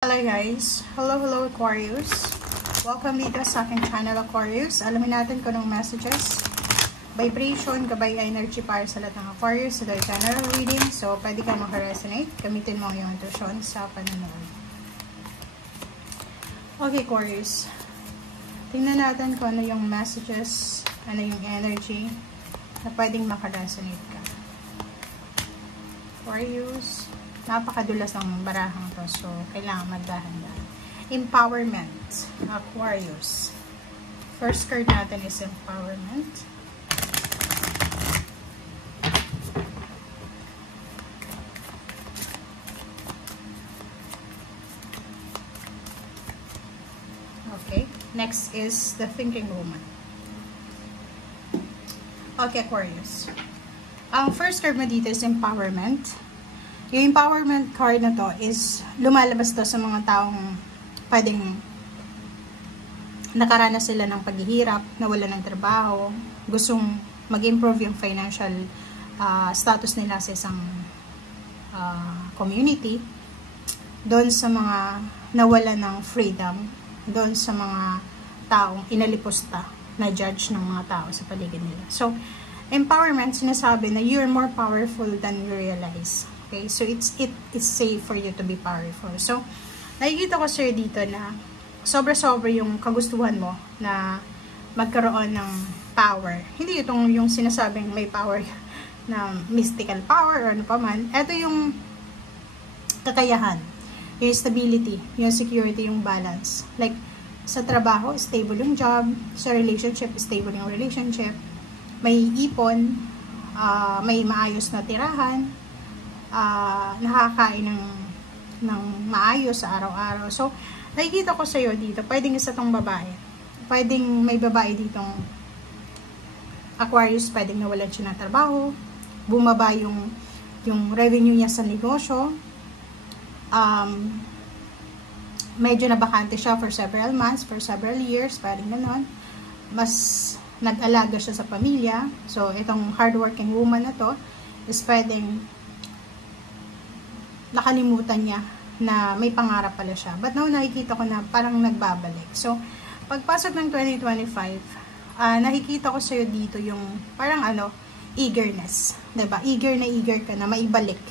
Hello guys! Hello Aquarius! Welcome dito sa aking channel Aquarius. Alamin natin kung anong messages, vibration, gabay energy para sa lahat ng Aquarius sa general reading. So, pwede kang makaresonate. Gamitin mo yung intuition sa panonood. Okay Aquarius. Tingnan natin kung ano yung messages, ano yung energy na pwedeng makaresonate ka. Aquarius. Napakadulas ng barahang to. So, kailangan magdahan-dahan. Empowerment. Aquarius. First card natin is empowerment. Okay. Next is the thinking woman. Okay, Aquarius. Ang first card mo dito is empowerment. Yung empowerment card na to is lumalabas to sa mga taong pwedeng nakaranas sila ng paghihirap, nawala ng trabaho, gustong mag-improve yung financial status nila sa isang community, doon sa mga nawala ng freedom, doon sa mga taong inalipusta na judge ng mga tao sa paligid nila. So, empowerment, sinasabi na you're more powerful than you realize. Okay, so it's safe for you to be powerful. So, nakikita ko sir dito na sobra-sobra yung kagustuhan mo na magkaroon ng power. Hindi itong yung sinasabing may power na mystical power or ano pa man. Ito yung kakayahan, yung stability, yung security, yung balance. Like, sa trabaho, stable yung job. Sa relationship, stable yung relationship. May ipon, may maayos na tirahan, nakakain ng maayos sa araw-araw. So, nakikita ko sa'yo dito, pwedeng isa tong babae. Pwedeng may babae ditong Aquarius, pwedeng nawalan siya ng trabaho, bumaba yung revenue niya sa negosyo, medyo nabakante siya for several months, for several years, pwedeng ganon. Mas nag-alaga siya sa pamilya. So, itong hardworking woman na to is pwedeng nakalimutan niya na may pangarap pala siya. But now, nakikita ko na parang nagbabalik. So, pagpasok ng 2025, nakikita ko sa'yo dito yung parang eagerness. Diba? Eager ka na maibalik.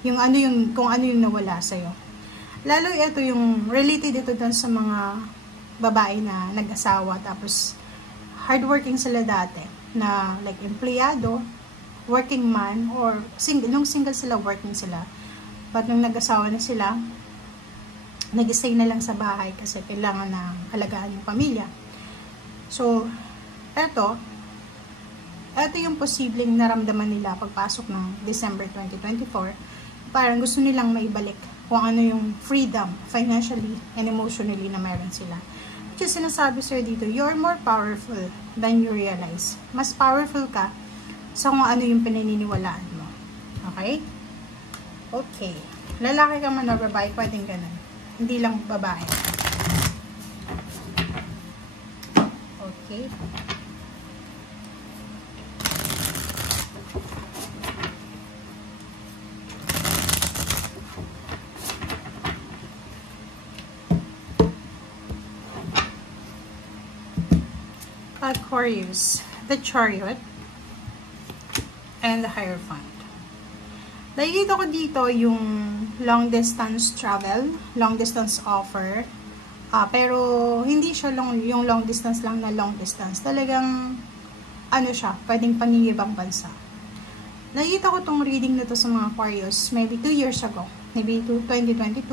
Kung ano yung nawala sa'yo. Lalo ito yung related ito dun sa mga babae na nag-asawa tapos hardworking sila dati na like empleyado, working man, or nung single sila, working sila. But nung nag-asawa na sila, nag-stay na lang sa bahay kasi kailangan na alagaan yung pamilya. So, eto yung posibleng naramdaman nila pagpasok ng December 2024. Parang gusto nilang maibalik kung ano yung freedom, financially and emotionally na meron sila. Which is sinasabi sir dito, you're more powerful than you realize. Mas powerful ka sa kung ano yung pinaniniwalaan mo. Okay? Okay. Lalaki ka man o babae, pwedeng ganun. Hindi lang babae. Okay. Aquarius, the Chariot, and the Hierophant. Nakikita ko dito yung long distance travel, long distance offer, pero hindi siya yung long distance lang na long distance. Talagang, siya, pwedeng pangingibang bansa. Nakikita ko tong reading na to sa mga Aquarius, maybe 2 years ago. Maybe 2022,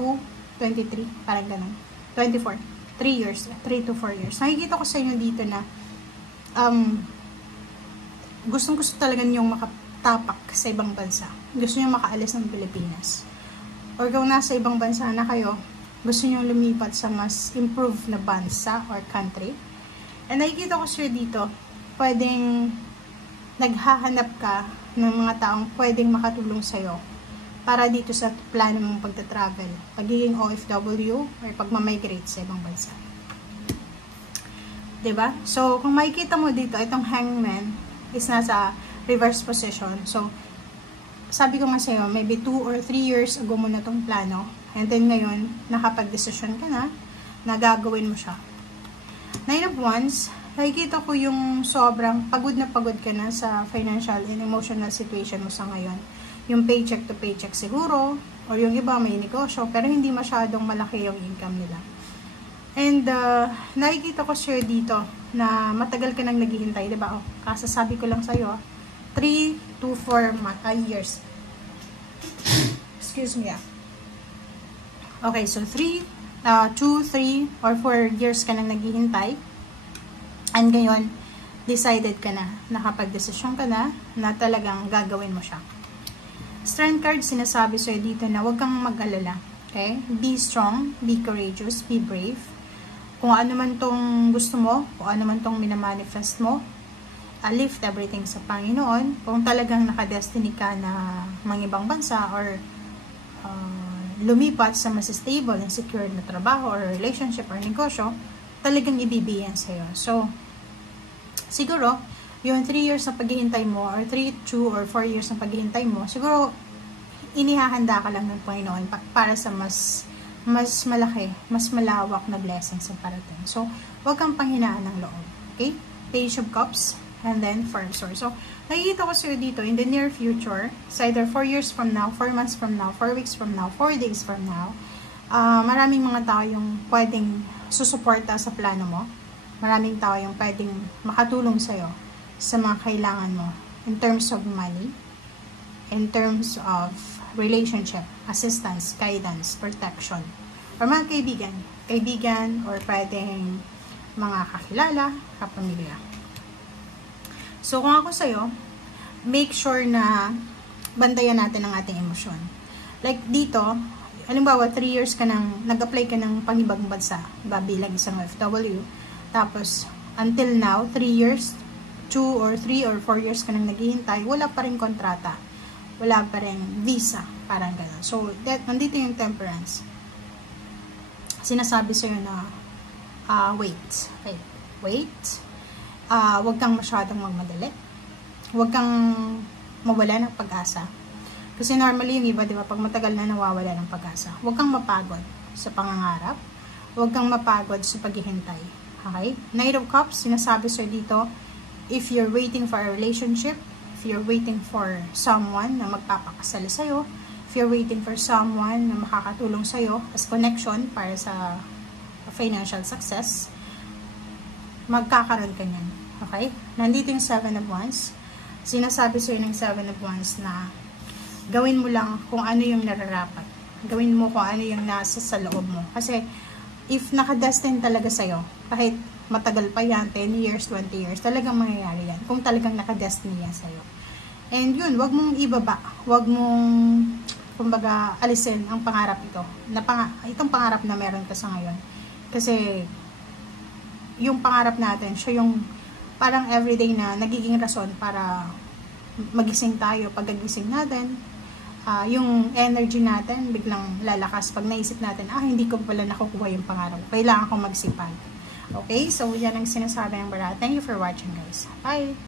23, parang ganun. 24, 3 years, 3 to 4 years. Nakikita ko sa inyo dito na, gustong-gusto talaga niyong makatapak sa ibang bansa. Gusto niyo makaalis ng Pilipinas. Or kung nasa ibang bansa na kayo, gusto niyo lumipat sa mas improved na bansa or country. And nakikita ko sir dito, pwedeng naghahanap ka ng mga taong pwedeng makatulong sa'yo para dito sa plano mong pagta-travel, pagiging OFW or pagmamigrate sa ibang bansa. Diba? So, kung makikita mo dito, itong hangman is nasa reverse position. So, sabi ko nga sa'yo, maybe 2 or 3 years ago mo na itong plano. And then ngayon, nakapag-desisyon ka na gagawin mo siya. 9 of Wands, nakikita ko yung sobrang pagod ka na sa financial and emotional situation mo sa ngayon. Yung paycheck to paycheck siguro, or yung iba may negosyo, pero hindi masyadong malaki yung income nila. And nakikita ko sure dito na matagal ka nang naghihintay, diba? Oh, kasasabi ko lang sa'yo, 3 to 4 years. Excuse me. Okay, so 2, 3, or 4 years ka nang naghihintay. And ngayon, decided ka na, nakapag-desisyon ka na talagang gagawin mo siya. Strength card, sinasabi sa'yo dito na huwag kang mag-alala. Okay? Be strong, be courageous, be brave. Kung ano man tong gusto mo, kung ano man tong minamanifest mo, lift everything sa Panginoon. Kung talagang nakadestiny ka na mangibang bansa or lumipat sa mas stable and secure na trabaho or relationship or negosyo, talagang ibibigyan sa'yo. So, siguro, yung 3 years na paghihintay mo, or 3, 2, or 4 years na paghihintay mo, siguro, inihahanda ka lang ng Panginoon para sa mas malaki, mas malawak na blessings ang parating. So, huwag kang panghinaan ng loob. Okay? Page of Cups, and then 4 of Swords. So, nakikita ko sa'yo dito, in the near future, it's either 4 years from now, 4 months from now, 4 weeks from now, 4 days from now, maraming mga tao yung pwedeng susuporta sa plano mo. Maraming tao yung pwedeng makatulong sa'yo sa mga kailangan mo in terms of money, in terms of relationship, assistance, guidance, protection, or mga kaibigan, or pwedeng mga kakilala, kapamilya. So, kung ako sa'yo, make sure na bantayan natin ang ating emosyon. Like dito, halimbawa 3 years ka nang nag-apply ka ng pang-ibang bansa, diba, bilang isang OFW. Tapos, until now, 3 years, 2 or 3 or 4 years ka nang naghihintay, wala pa rin kontrata. Wala pa rin visa, parang gano'n. So, nandito yung Temperance. Sinasabi sa'yo na, wait. Huwag kang masyadong magmadali. Huwag kang mawala ng pag-asa. Kasi normally yung iba, di ba, pag matagal na nawawala ng pag-asa. Huwag kang mapagod sa pangangarap. Huwag kang mapagod sa paghihintay. Okay? Knight of Cups, sinasabi sa'yo dito, if you're waiting for a relationship, if you're waiting for someone na magpapakasal sa'yo, if you're waiting for someone na makakatulong sa'yo as connection para sa financial success, magkakaroon ka niyan. Okay? Nandito yung 7 of Wands. Sinasabi sa'yo ng 7 of Wands na gawin mo lang kung ano yung nararapat. Gawin mo kung ano yung nasa sa loob mo. Kasi, if nakadestin talaga sa'yo, kahit matagal pa yan, 10 years, 20 years, talagang mangyayari yan. Kung talagang nakadestiny yan sa'yo. And yun, wag mong ibaba. Wag mong, kumbaga, alisin ang pangarap ito. Itong pangarap na meron ka sa ngayon. Kasi, yung pangarap natin, siya yung parang everyday na nagiging rason para magising tayo. Pag nagising natin, yung energy natin biglang lalakas pag naisip natin, hindi ko pala nakukuha yung pangarap. Kailangan kong magsipag. Okay? So, yan ang sinasabi ng Barata. Thank you for watching, guys. Bye!